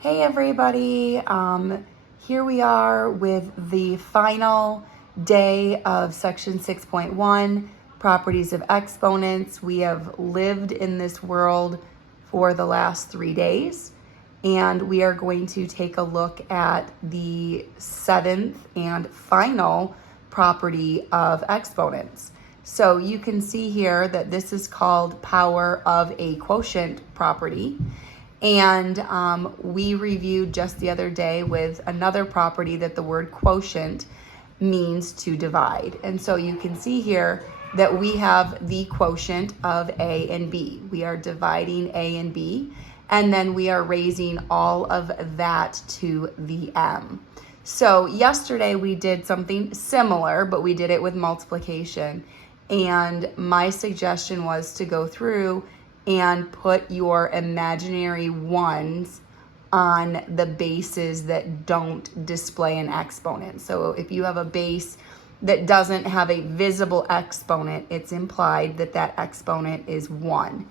Hey everybody, here we are with the final day of section 6.1, properties of exponents. We have lived in this world for the last 3 days, and we are going to take a look at the 7th and final property of exponents. So you can see here that this is called power of a quotient property. And we reviewed just the other day with another property that the word quotient means to divide. And so you can see here that we have the quotient of A and B. We are dividing A and B, and then we are raising all of that to the M. So yesterday we did something similar, but we did it with multiplication. And my suggestion was to go through and put your imaginary ones on the bases that don't display an exponent. So if you have a base that doesn't have a visible exponent, it's implied that that exponent is 1.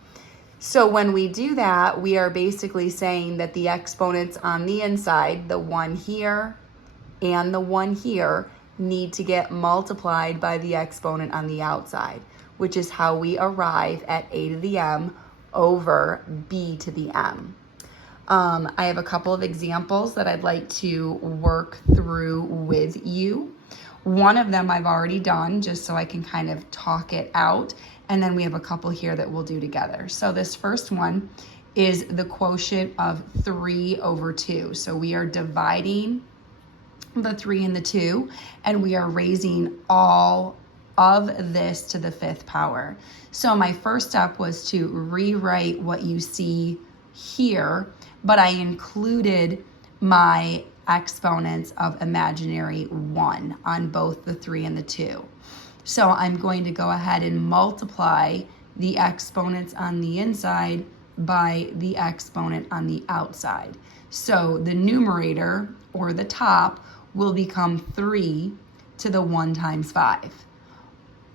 So when we do that, we are basically saying that the exponents on the inside, the 1 here and the 1 here, need to get multiplied by the exponent on the outside, which is how we arrive at A to the M over B to the M. I have a couple of examples that I'd like to work through with you. One of them I've already done just so I can kind of talk it out, and then we have a couple here that we'll do together. So this first one is the quotient of 3 over 2. So we are dividing the 3 and the 2, and we are raising all of this to the 5th power. So my first step was to rewrite what you see here, but I included my exponents of imaginary 1 on both the 3 and the 2. So I'm going to go ahead and multiply the exponents on the inside by the exponent on the outside. So the numerator, or the top, will become 3 to the 1 times 5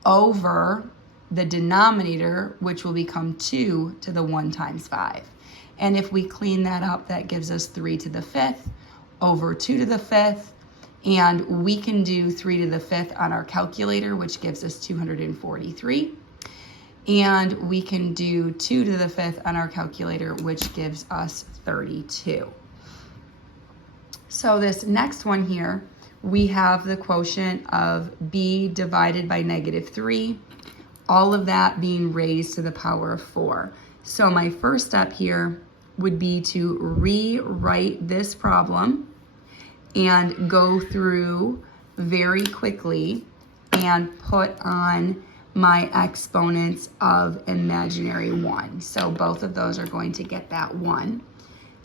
over the denominator, which will become 2 to the 1 times 5. And if we clean that up, that gives us 3 to the 5th over 2 to the 5th. And we can do 3 to the 5th on our calculator, which gives us 243. And we can do 2 to the 5th on our calculator, which gives us 32. So this next one here, we have the quotient of B divided by -3, all of that being raised to the power of 4. So my first step here would be to rewrite this problem and go through very quickly and put on my exponents of imaginary 1. So both of those are going to get that 1.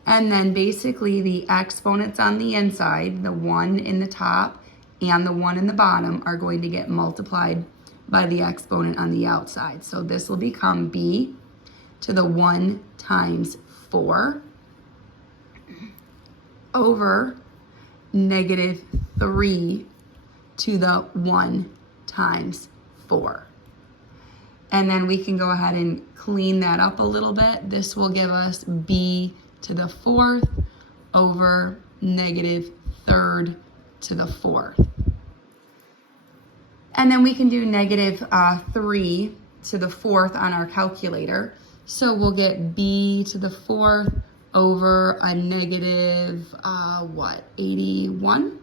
And then basically the exponents on the inside, the 1 in the top and the 1 in the bottom, are going to get multiplied by the exponent on the outside. So this will become B to the 1 times 4 over -3 to the 1 times 4. And then we can go ahead and clean that up a little bit. This will give us B to the 4th over -3 to the 4th. And then we can do -3 to the 4th on our calculator. So we'll get B to the 4th over a -81?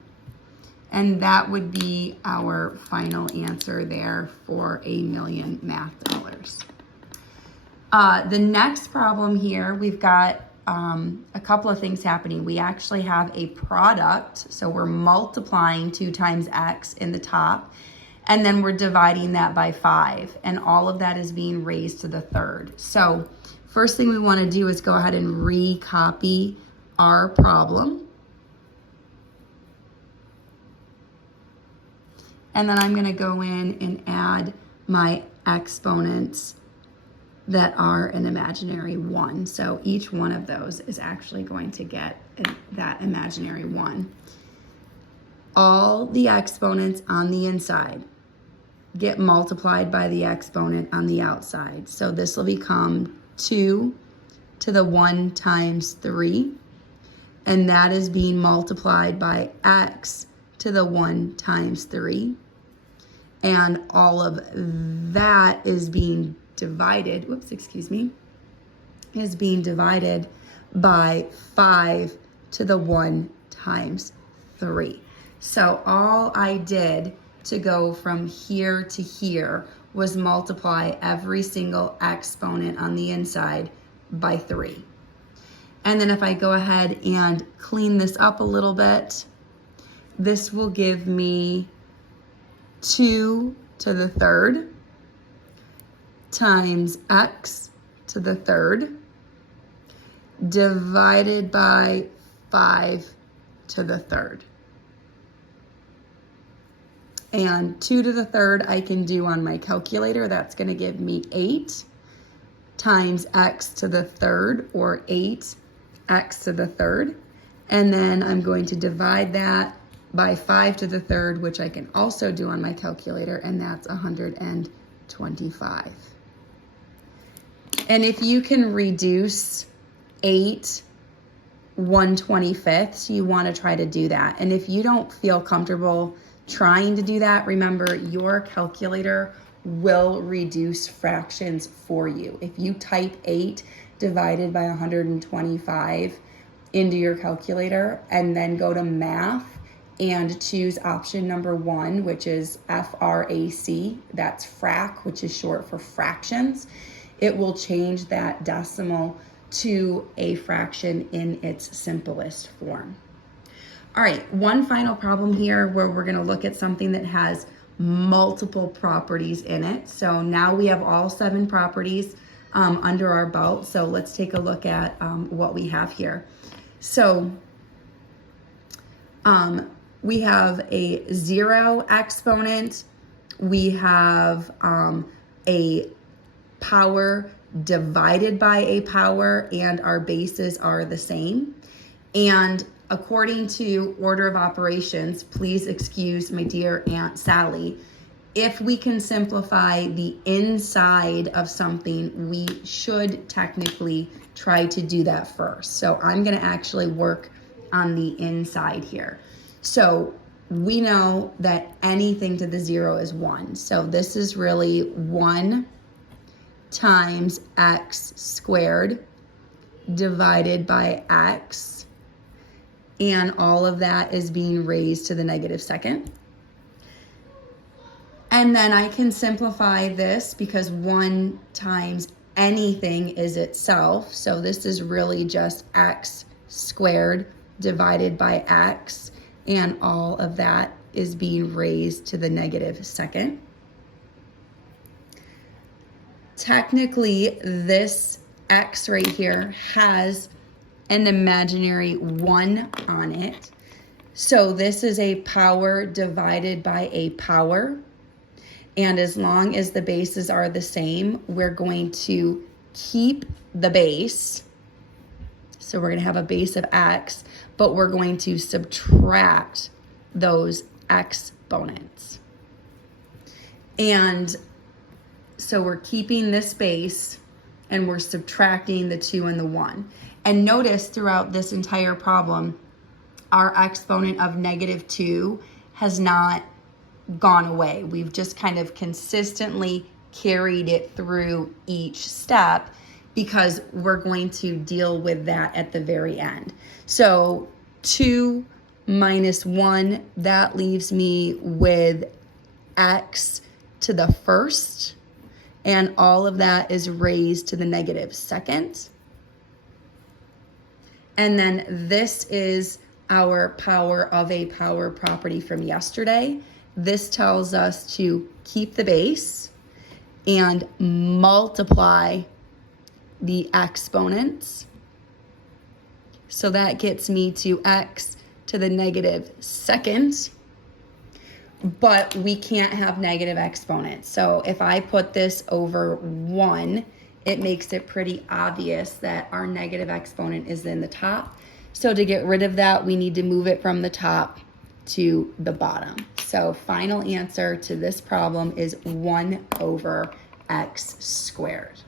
And that would be our final answer there for $1,000,000 math dollars. The next problem here, we've got a couple of things happening. We actually have a product, so we're multiplying 2 times x in the top, and then we're dividing that by 5, and all of that is being raised to the 3rd. So first thing we want to do is go ahead and recopy our problem. And then I'm going to go in and add my exponents that are an imaginary 1. So each one of those is actually going to get that imaginary 1. All the exponents on the inside get multiplied by the exponent on the outside. So this will become 2 to the 1 times 3. and that is being multiplied by x to the 1 times 3. And all of that is being divided, is being divided by 5 to the 1 times 3. So all I did to go from here to here was multiply every single exponent on the inside by 3. And then if I go ahead and clean this up a little bit, this will give me 2 to the 3rd times x to the 3rd divided by 5 to the 3rd. And 2 to the 3rd I can do on my calculator. That's going to give me 8 times x to the 3rd, or 8x to the 3rd. And then I'm going to divide that by 5 to the 3rd, which I can also do on my calculator, and that's 125. And if you can reduce 8 1/25ths, you want to try to do that. And if you don't feel comfortable trying to do that, remember your calculator will reduce fractions for you. If you type 8 divided by 125 into your calculator and then go to math and choose option number 1, which is FRAC, that's frac, which is short for fractions, it will change that decimal to a fraction in its simplest form. All right, one final problem here where we're going to look at something that has multiple properties in it. So now we have all 7 properties under our belt. So let's take a look at what we have here. So we have a 0 exponent. We have a power divided by a power, and our bases are the same. And according to order of operations, please excuse my dear Aunt Sally, if we can simplify the inside of something, we should technically try to do that first. So I'm going to actually work on the inside here. So we know that anything to the 0 is 1. So this is really 1 times x squared divided by x. And all of that is being raised to the -2nd. And then I can simplify this because 1 times anything is itself. So this is really just x squared divided by x. And all of that is being raised to the -2nd. Technically, this x right here has an imaginary 1 on it. So this is a power divided by a power. And as long as the bases are the same, we're going to keep the base. So we're going to have a base of x, but we're going to subtract those exponents. And so we're keeping this base and we're subtracting the 2 and the 1. And notice throughout this entire problem, our exponent of -2 has not gone away. We've just kind of consistently carried it through each step because we're going to deal with that at the very end. So 2 minus 1, that leaves me with x to the 1st, and all of that is raised to the -2nd. And then this is our power of a power property from yesterday. This tells us to keep the base and multiply the exponents. So that gets me to x to the -2nd, but we can't have negative exponents. So if I put this over 1, it makes it pretty obvious that our negative exponent is in the top. So to get rid of that, we need to move it from the top to the bottom. So final answer to this problem is 1 over x squared.